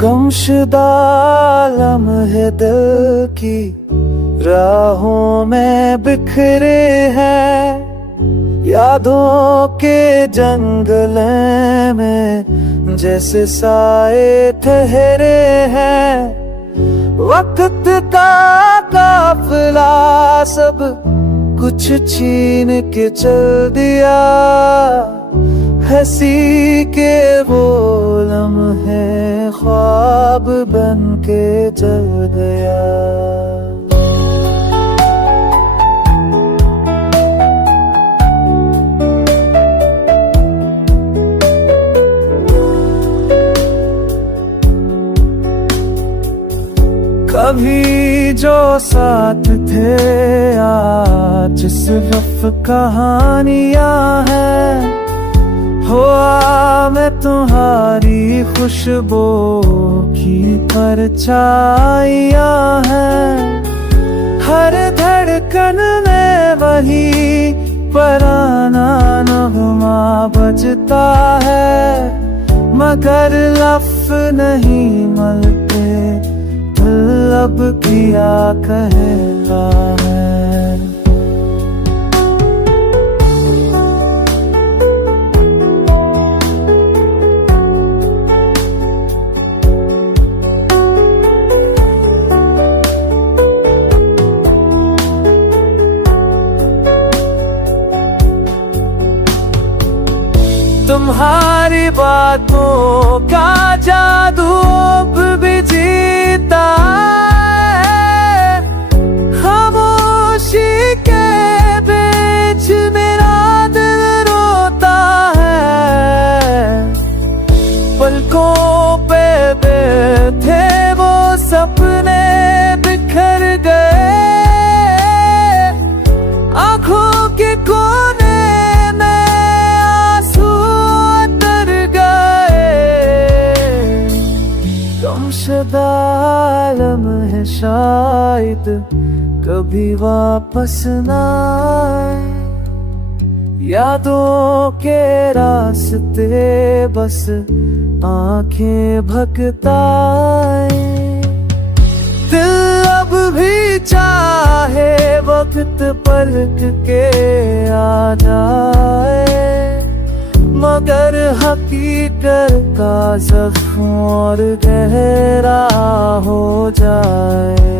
गुमशुदा लम्हे दिल की राहों में बिखरे हैं, यादों के जंगल में जैसे साए ठहरे हैं। वक्त का काफिला सब कुछ छीन के चल दिया, हंसी के वो लम्हे ख्वाब बन के चल गया। कभी जो साथ थे आज सिर्फ कहानियां हैं, हुआ मैं तुम्हारी खुशबू की परछाइयां हैं। हर धड़कन में वही पुराना नगमा बजता है, मगर लफ्ज़ नहीं मिलते, दिल अब किया कहता है। तुम्हारी बातों का जादू अब भी जीता है, खामोशी के बीच मेरा दिल रोता है। पलकों पे थे वो सपने बिखर गए, आँखों के कोने गुमशुदा है शायद कभी वापस न आए, यादों के रास्ते बस आंखें भटकाए। दिल अब भी चाहे वक्त पलट के आ जाए, मगर हकीकत का ज़ख्म और गहरा हो जाए।